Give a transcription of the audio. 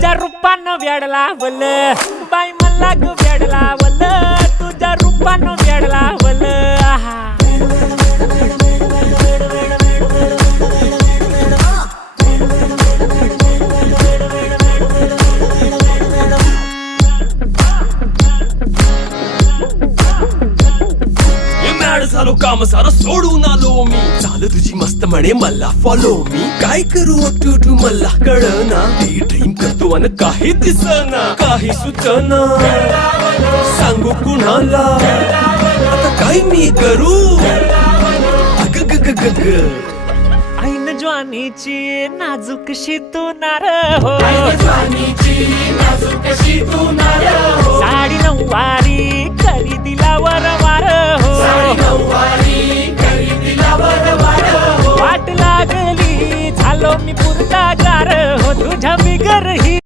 तुझ्या रूपानं वेड लावल बाई मला ग वेड लावल तुझ्या रूपानं वेड लावल आहा झालो काम सारं सोडून आलो मी चाल तुझी मस्त म्हणे मला फॉलो मी काय करू टू मला कळना ती ड्रीम करतो अन काही दिसना काही सुचना सांगू कुणाला आता काय मी करू अग ग ग ग ग ऐन ज्वानीची नाजूकशी तू नार हो साडी नऊवारी करी दिला वरवार हो वाट लागली झालो मी पुरता गार हो तुझ्या बिगर ही